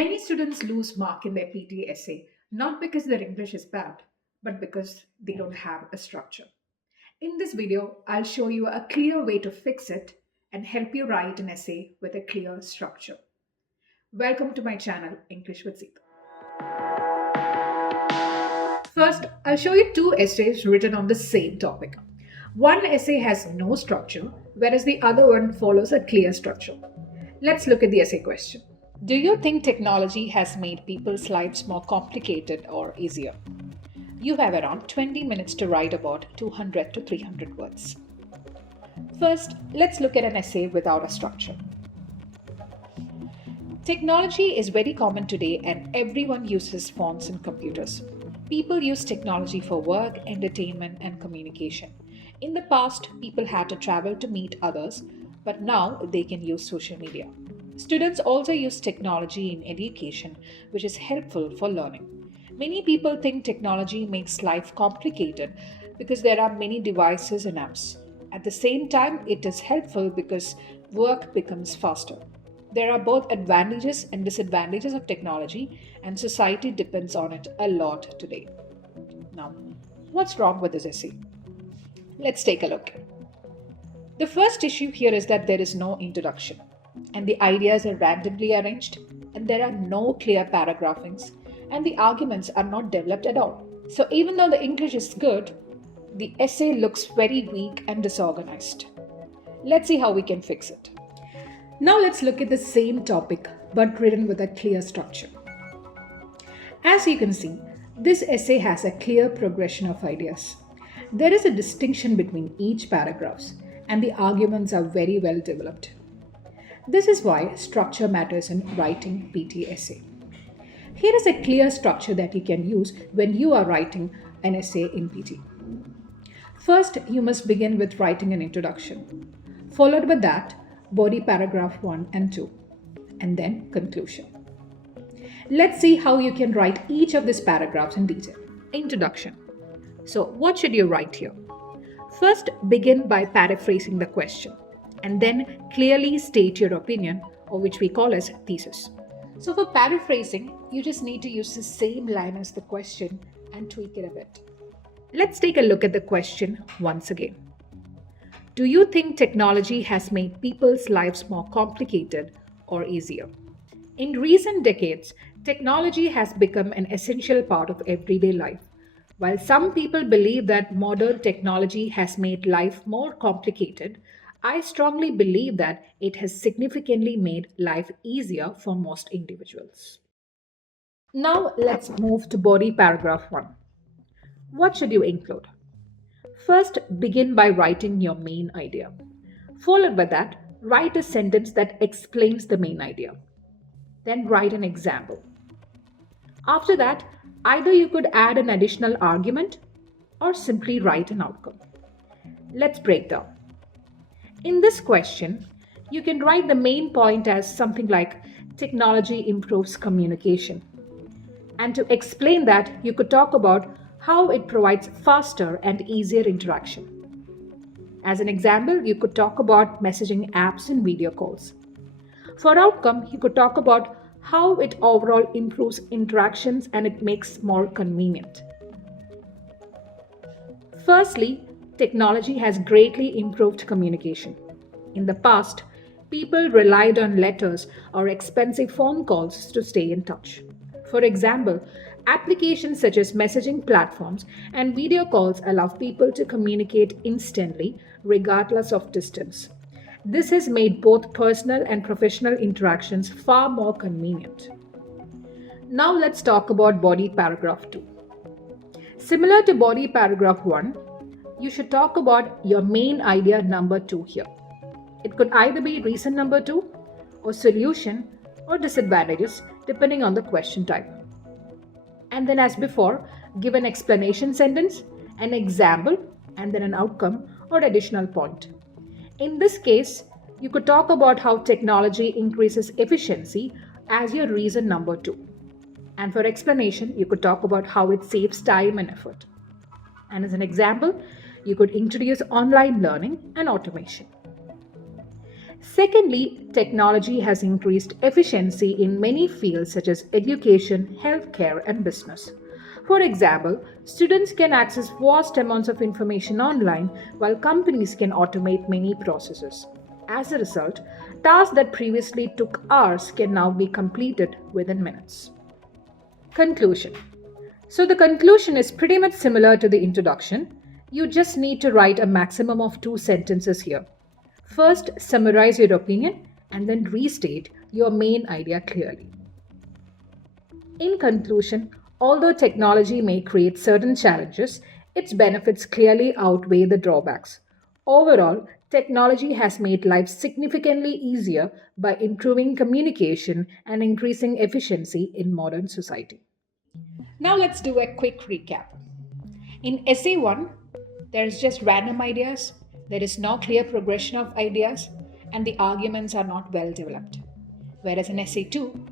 Many students lose mark in their PTE essay not because their English is bad, but because they don't have a structure. In this video, I'll show you a clear way to fix it and help you write an essay with a clear structure. Welcome to my channel, English with Zita. First, I'll show you two essays written on the same topic. One essay has no structure, whereas the other one follows a clear structure. Let's look at the essay question. Do you think technology has made people's lives more complicated or easier? You have around 20 minutes to write about 200 to 300 words. First, let's look at an essay without a structure. Technology is very common today and everyone uses phones and computers. People use technology for work, entertainment, and communication. In the past, people had to travel to meet others, but now they can use social media. Students also use technology in education, which is helpful for learning. Many people think technology makes life complicated because there are many devices and apps. At the same time, it is helpful because work becomes faster. There are both advantages and disadvantages of technology, and society depends on it a lot today. Now, what's wrong with this essay? Let's take a look. The first issue here is that there is no introduction, and the ideas are randomly arranged, and there are no clear paragraphings, and the arguments are not developed at all. So even though the English is good, the essay looks very weak and disorganized. Let's see how we can fix it. Now let's look at the same topic but written with a clear structure. As you can see, this essay has a clear progression of ideas. There is a distinction between each paragraphs, and the arguments are very well developed. This is why structure matters in writing PTE essay. Here is a clear structure that you can use when you are writing an essay in PTE. First, you must begin with writing an introduction, followed by that, body paragraph 1 and 2, and then conclusion. Let's see how you can write each of these paragraphs in detail. Introduction. So, what should you write here? First, begin by paraphrasing the question, and then clearly state your opinion, or which we call as thesis. So for paraphrasing, you just need to use the same line as the question and tweak it a bit. Let's take a look at the question once again. Do you think technology has made people's lives more complicated or easier? In recent decades, technology has become an essential part of everyday life. While some people believe that modern technology has made life more complicated, I strongly believe that it has significantly made life easier for most individuals. Now let's move to body paragraph 1. What should you include? First, begin by writing your main idea. Followed by that, write a sentence that explains the main idea. Then write an example. After that, either you could add an additional argument or simply write an outcome. Let's break down. In this question, you can write the main point as something like technology improves communication. And to explain that, you could talk about how it provides faster and easier interaction. As an example, you could talk about messaging apps and video calls. For outcome, you could talk about how it overall improves interactions and it makes more convenient. Firstly, technology has greatly improved communication. In the past, people relied on letters or expensive phone calls to stay in touch. For example, applications such as messaging platforms and video calls allow people to communicate instantly, regardless of distance. This has made both personal and professional interactions far more convenient. Now let's talk about body paragraph 2. Similar to body paragraph 1, you should talk about your main idea number 2 here. It could either be reason number 2 or solution or disadvantages depending on the question type. And then as before, give an explanation sentence, an example, and then an outcome or additional point. In this case, you could talk about how technology increases efficiency as your reason number 2. And for explanation, you could talk about how it saves time and effort. And as an example, you could introduce online learning and automation. Secondly, technology has increased efficiency in many fields such as education, healthcare, and business. For example, students can access vast amounts of information online while companies can automate many processes. As a result, tasks that previously took hours can now be completed within minutes. Conclusion. So, the conclusion is pretty much similar to the introduction. You just need to write a maximum of 2 sentences here. First, summarize your opinion and then restate your main idea clearly. In conclusion, although technology may create certain challenges, its benefits clearly outweigh the drawbacks. Overall, technology has made life significantly easier by improving communication and increasing efficiency in modern society. Now let's do a quick recap. In essay 1, there's just random ideas, there is no clear progression of ideas, and the arguments are not well developed. Whereas in essay 2,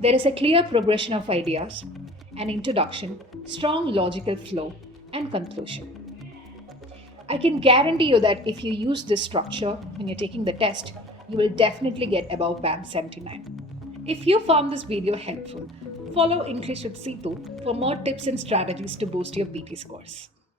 there is a clear progression of ideas, an introduction, strong logical flow, and conclusion. I can guarantee you that if you use this structure when you're taking the test, you will definitely get above band 79. If you found this video helpful, follow English with Situ for more tips and strategies to boost your PT scores.